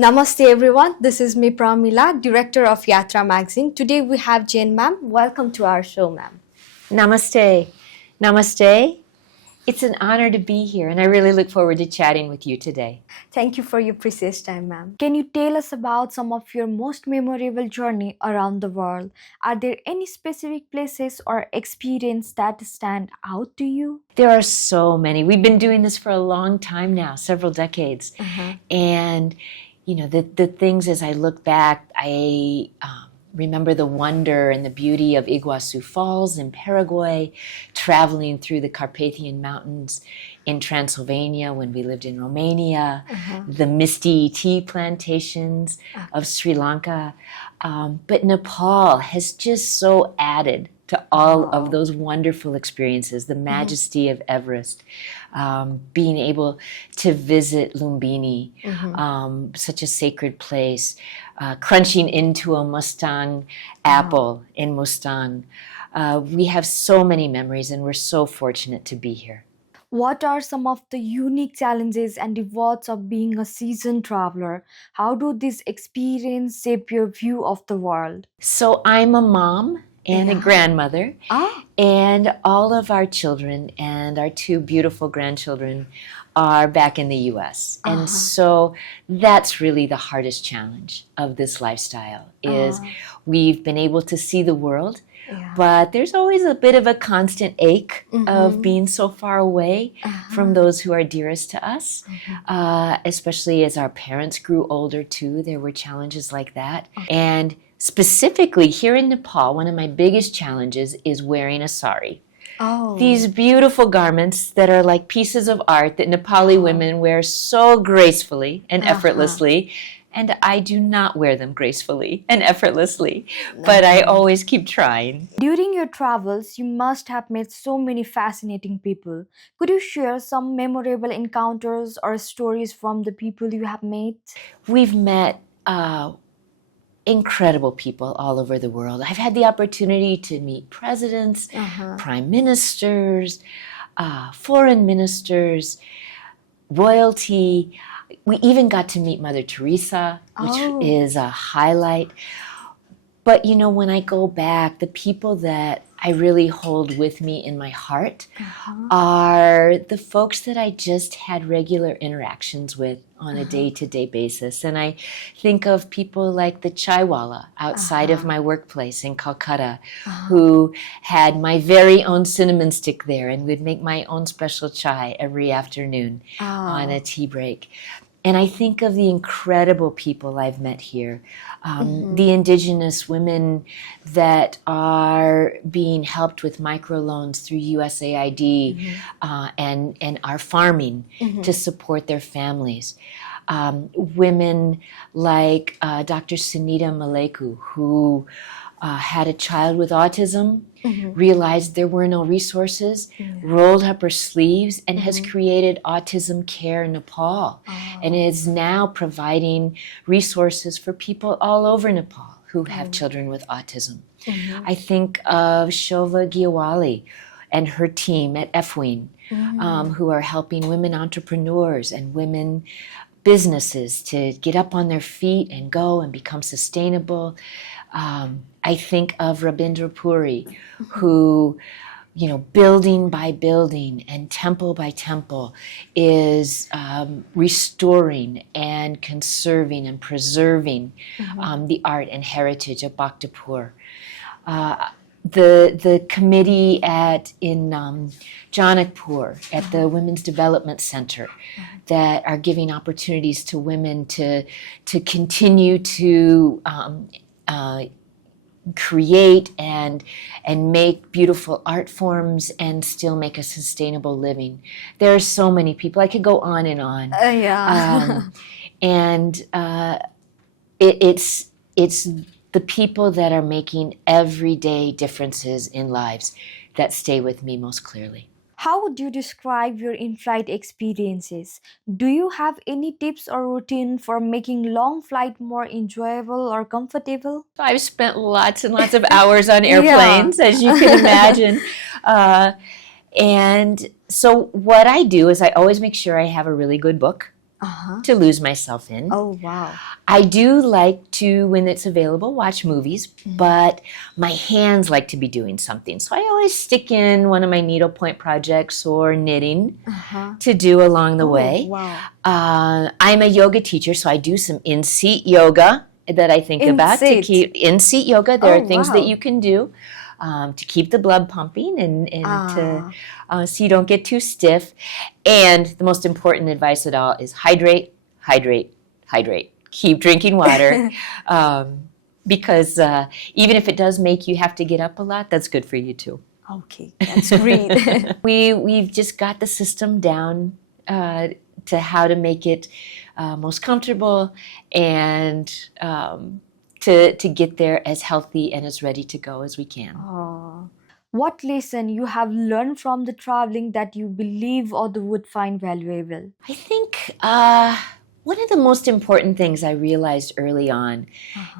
Namaste everyone, this is me Pramila, director of YATRA Magazine. Today we have Jane ma'am. Welcome to our show ma'am. Namaste. Namaste. It's an honor to be here, and I really look forward to chatting with you today. Thank you for your precious time ma'am. Can you tell us about some of your most memorable journey around the world? Are there any specific places or experience that stand out to you? There are so many. We've been doing this for a long time now, several decades. And, you know, the things as I look back, I remember the wonder and the beauty of Iguazu Falls in Paraguay, traveling through the Carpathian Mountains in Transylvania when we lived in Romania, the misty tea plantations of Sri Lanka. But Nepal has just so added to all of those wonderful experiences, the majesty of Everest, being able to visit Lumbini, such a sacred place, crunching into a Mustang apple in Mustang. We have so many memories, and we're so fortunate to be here. What are some of the unique challenges and rewards of being a seasoned traveler? How do this experience shape your view of the world? So I'm a mom and a grandmother, and all of our children and our two beautiful grandchildren are back in the U.S. And so that's really the hardest challenge of this lifestyle is we've been able to see the world, but there's always a bit of a constant ache of being so far away from those who are dearest to us, especially as our parents grew older too. There were challenges like that. And specifically here in Nepal, one of my biggest challenges is wearing a sari. These beautiful garments that are like pieces of art that Nepali women wear so gracefully and effortlessly. And I do not wear them gracefully and effortlessly, but I always keep trying. During your travels, you must have met so many fascinating people. Could you share some memorable encounters or stories from the people you have met? We've met incredible people all over the world. I've had the opportunity to meet presidents, prime ministers, foreign ministers, royalty. We even got to meet Mother Teresa, which is a highlight. But, you know, when I go back, the people that I really hold with me in my heart are the folks that I just had regular interactions with on a day-to-day basis. And I think of people like the chaiwala outside of my workplace in Calcutta, who had my very own cinnamon stick there and would make my own special chai every afternoon on a tea break. And I think of the incredible people I've met here, the indigenous women that are being helped with microloans through USAID and are farming to support their families. Women like Dr. Sunita Maleku, who had a child with autism, realized there were no resources, rolled up her sleeves, and has created Autism Care Nepal, and is now providing resources for people all over Nepal who have children with autism. I think of Shova Giawali and her team at FWIN, who are helping women entrepreneurs and women businesses to get up on their feet and go and become sustainable. I think of Rabindra Puri, who, you know, building by building and temple by temple is restoring and conserving and preserving the art and heritage of Bhaktapur. The committee in Janakpur at the Women's Development Center that are giving opportunities to women to continue to create and make beautiful art forms and still make a sustainable living. There are so many people. I could go on and on. It's the people that are making everyday differences in lives that stay with me most clearly. How would you describe your in-flight experiences? Do you have any tips or routine for making long flight more enjoyable or comfortable? I've spent lots and lots of hours on airplanes, as you can imagine. And so what I do is I always make sure I have a really good book to lose myself in. Oh, wow. I do like to, when it's available, watch movies, but my hands like to be doing something. So I always stick in one of my needlepoint projects or knitting to do along the way. Wow. I'm a yoga teacher, so I do some in-seat yoga that I think about to keep in-seat yoga. There are things that you can do to keep the blood pumping and to so you don't get too stiff. And the most important advice of all is hydrate, hydrate, hydrate. Keep drinking water because even if it does make you have to get up a lot, that's good for you too. Okay, that's great. We've just got the system down to how to make it most comfortable and to get there as healthy and as ready to go as we can. What lesson you have learned from the traveling that you believe others would find valuable? I think one of the most important things I realized early on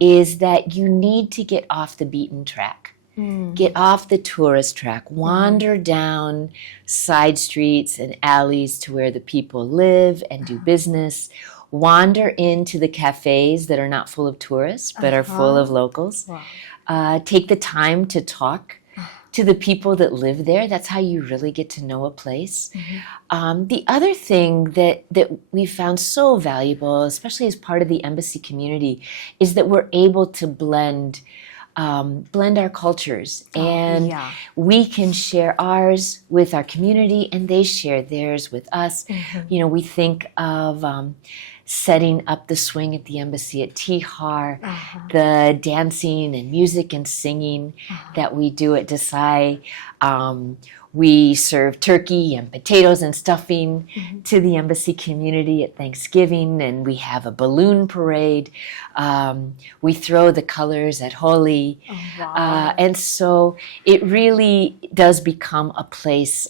is that you need to get off the beaten track. Get off the tourist track, wander down side streets and alleys to where the people live and do business, wander into the cafes that are not full of tourists but are full of locals. Take the time to talk to the people that live there. That's how you really get to know a place. The other thing that we found so valuable, especially as part of the embassy community, is that we're able to blend our cultures, and we can share ours with our community and they share theirs with us. You know, we think of setting up the swing at the embassy at Tihar, the dancing and music and singing that we do at Desai. We serve turkey and potatoes and stuffing to the embassy community at Thanksgiving, and we have a balloon parade. We throw the colors at Holi. And so it really does become a place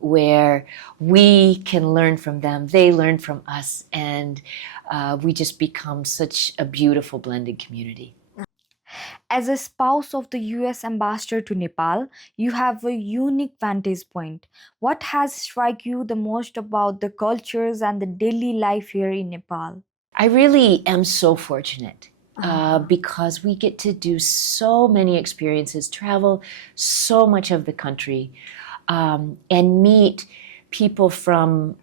where we can learn from them, they learn from us, and we just become such a beautiful blended community. As a spouse of the US ambassador to Nepal, you have a unique vantage point. What has struck you the most about the cultures and the daily life here in Nepal? I really am so fortunate because we get to do so many experiences, travel so much of the country, and meet people from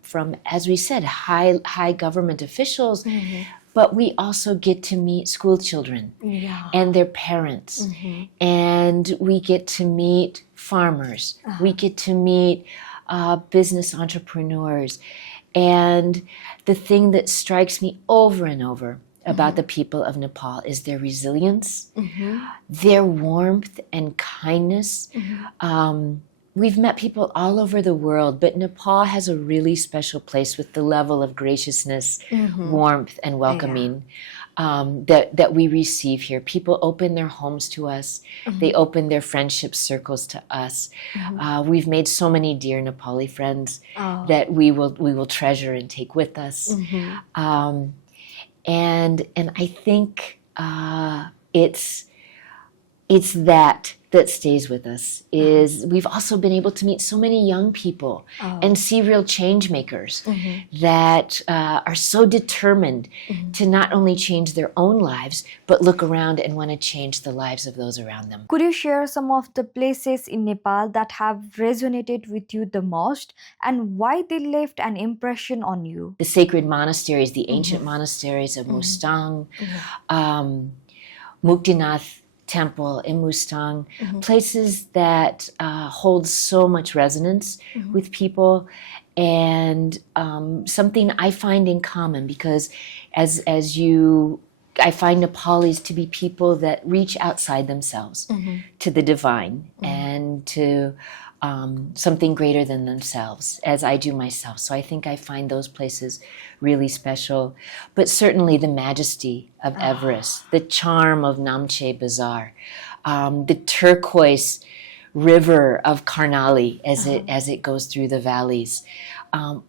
as we said, high government officials, but we also get to meet school children and their parents, and we get to meet farmers, we get to meet business entrepreneurs. And the thing that strikes me over and over about the people of Nepal is their resilience, their warmth and kindness. We've met people all over the world, but Nepal has a really special place with the level of graciousness, warmth, and welcoming that we receive here. People open their homes to us. They open their friendship circles to us. We've made so many dear Nepali friends that we will treasure and take with us. And I think it's that stays with us. Is we've also been able to meet so many young people and see real change makers that are so determined to not only change their own lives, but look around and want to change the lives of those around them. Could you share some of the places in Nepal that have resonated with you the most and why they left an impression on you? The sacred monasteries, the ancient monasteries of Mustang, Muktinath Temple in Mustang, places that hold so much resonance with people, and something I find in common, because I find Nepalis to be people that reach outside themselves to the divine and to something greater than themselves, as I do myself. So I think I find those places really special. But certainly the majesty of Everest, the charm of Namche Bazaar, the turquoise river of Karnali as it goes through the valleys,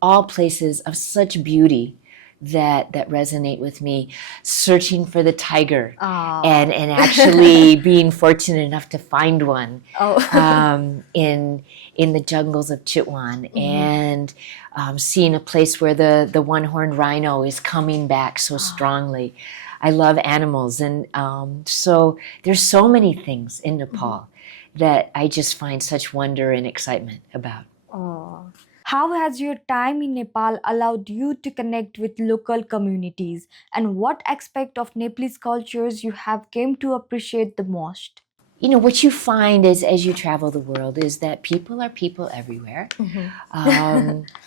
all places of such beauty that resonate with me. Searching for the tiger, Oh. and actually being fortunate enough to find one Oh. in the jungles of Chitwan, and seeing a place where the one-horned rhino is coming back so strongly. I love animals, and so there's so many things in Nepal that I just find such wonder and excitement about. Oh. How has your time in Nepal allowed you to connect with local communities, and what aspect of Nepalese cultures you have came to appreciate the most? You know, what you find is, as you travel the world, is that people are people everywhere.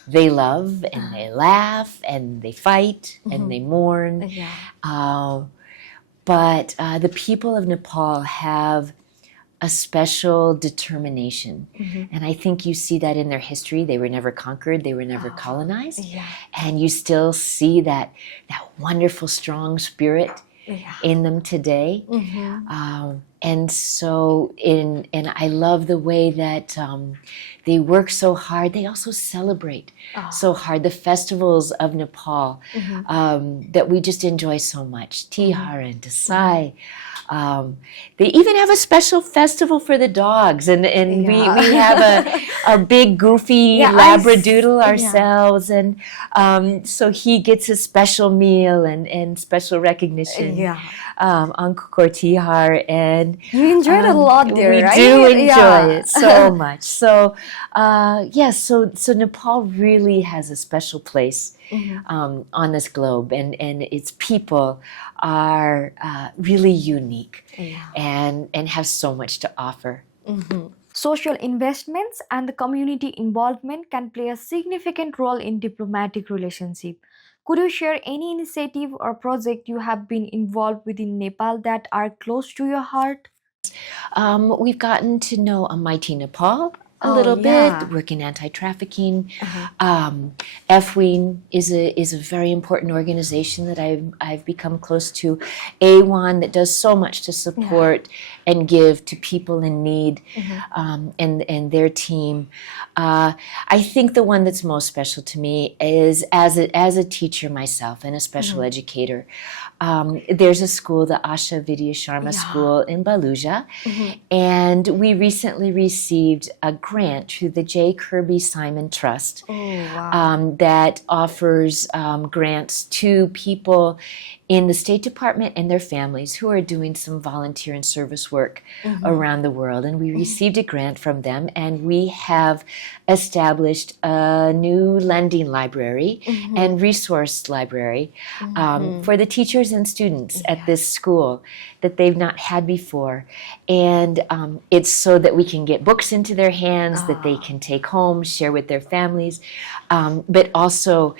They love and they laugh and they fight and they mourn. Yeah. But the people of Nepal have a special determination. And I think you see that in their history. They were never conquered, they were never colonized. Yeah. And you still see that wonderful, strong spirit in them today. And so, and I love the way that they work so hard. They also celebrate so hard. The festivals of Nepal that we just enjoy so much, Tihar and Dasai. They even have a special festival for the dogs, and we have a big goofy Labradoodle ourselves, and so he gets a special meal and special recognition on Kukor Tihar, and you enjoyed it a lot there, we right? do enjoy it so much. So so Nepal really has a special place on this globe, and its people are really unique and have so much to offer. Social investments and the community involvement can play a significant role in diplomatic relationship. Could you share any initiative or project you have been involved with in Nepal that are close to your heart? We've gotten to know a Mighty Nepal a little bit, working anti-trafficking. FWIN is a very important organization that I've become close to. A1 that does so much to support and give to people in need, and their team. I think the one that's most special to me is as a teacher myself and a special educator. There's a school, the Asha Vidya Sharma School in Baluja, and we recently received a grant through the J. Kirby Simon Trust that offers grants to people in the State Department and their families who are doing some volunteer and service work around the world. And we received a grant from them, and we have established a new lending library and resource library for the teachers and students at this school that they've not had before. And it's so that we can get books into their hands that they can take home, share with their families, but also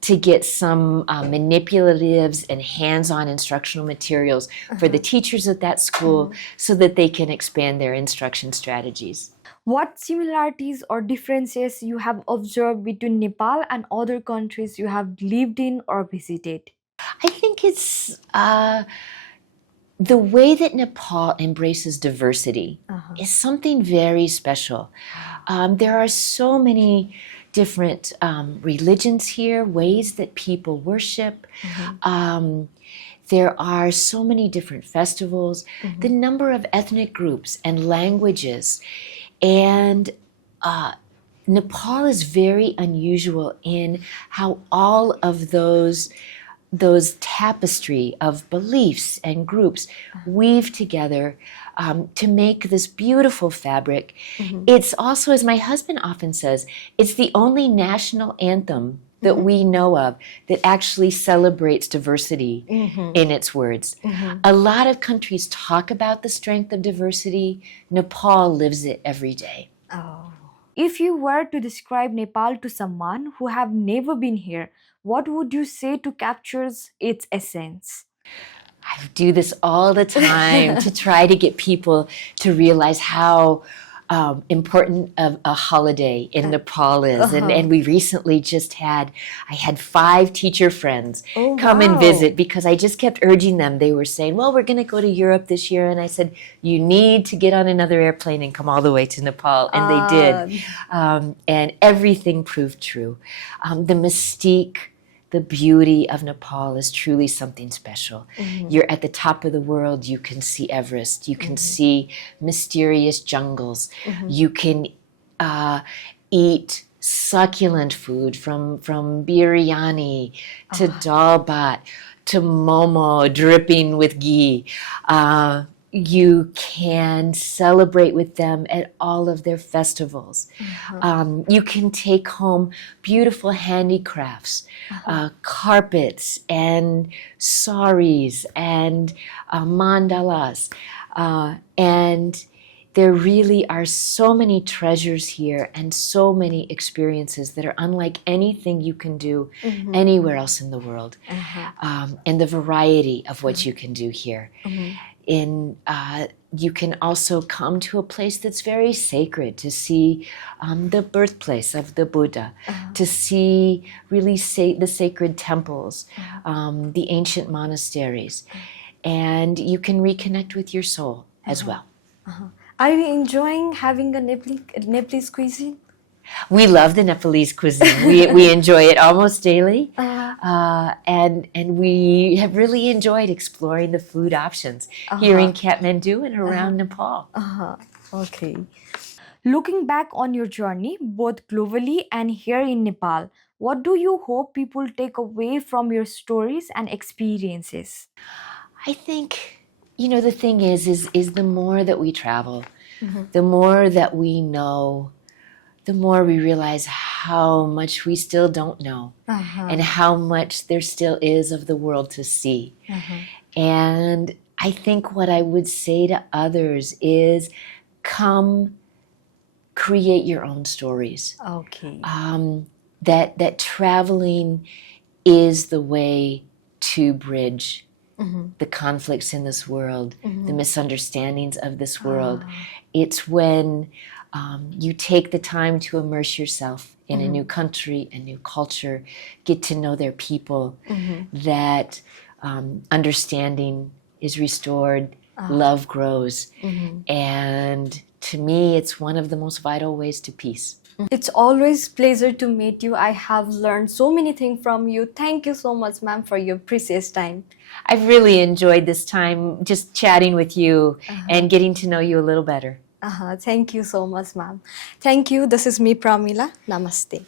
to get some manipulatives and hands-on instructional materials for the teachers at that school so that they can expand their instruction strategies. What similarities or differences you have observed between Nepal and other countries you have lived in or visited? I think it's the way that Nepal embraces diversity is something very special. There are so many different religions here, ways that people worship. There are so many different festivals, the number of ethnic groups and languages. And Nepal is very unusual in how all of those tapestry of beliefs and groups weave together to make this beautiful fabric. It's also, as my husband often says, it's the only national anthem that we know of that actually celebrates diversity in its words. A lot of countries talk about the strength of diversity. Nepal lives it every day. If you were to describe Nepal to someone who have never been here, what would you say to capture its essence? I do this all the time to try to get people to realize how important of a holiday in Nepal is. And we recently I had 5 teacher friends come and visit because I just kept urging them. They were saying, well, we're going to go to Europe this year. And I said, you need to get on another airplane and come all the way to Nepal. And they did. And everything proved true. The mystique, the beauty of Nepal is truly something special. You're at the top of the world. You can see Everest. You can see mysterious jungles. You can eat succulent food from biryani to dal bhat to momo dripping with ghee. You can celebrate with them at all of their festivals. You can take home beautiful handicrafts, carpets and saris and mandalas. And there really are so many treasures here and so many experiences that are unlike anything you can do anywhere else in the world. And the variety of what you can do here. You can also come to a place that's very sacred to see the birthplace of the Buddha, to see really the sacred temples, the ancient monasteries, and you can reconnect with your soul as well. Are you enjoying having a Nepalese cuisine? We love the Nepalese cuisine. We enjoy it almost daily. And we have really enjoyed exploring the food options here in Kathmandu and around Nepal. Okay. Looking back on your journey, both globally and here in Nepal, what do you hope people take away from your stories and experiences? I think, the thing is the more that we travel, the more that we know, the more we realize how much we still don't know and how much there still is of the world to see. And I think what I would say to others is come create your own stories. Okay. That traveling is the way to bridge the conflicts in this world, the misunderstandings of this world. It's when you take the time to immerse yourself in a new country, a new culture, get to know their people, that understanding is restored, love grows. And to me, it's one of the most vital ways to peace. It's always pleasure to meet you. I have learned so many things from you. Thank you so much, ma'am, for your precious time. I've really enjoyed this time just chatting with you and getting to know you a little better. Thank you so much, ma'am. Thank you. This is me, Pramila. Namaste.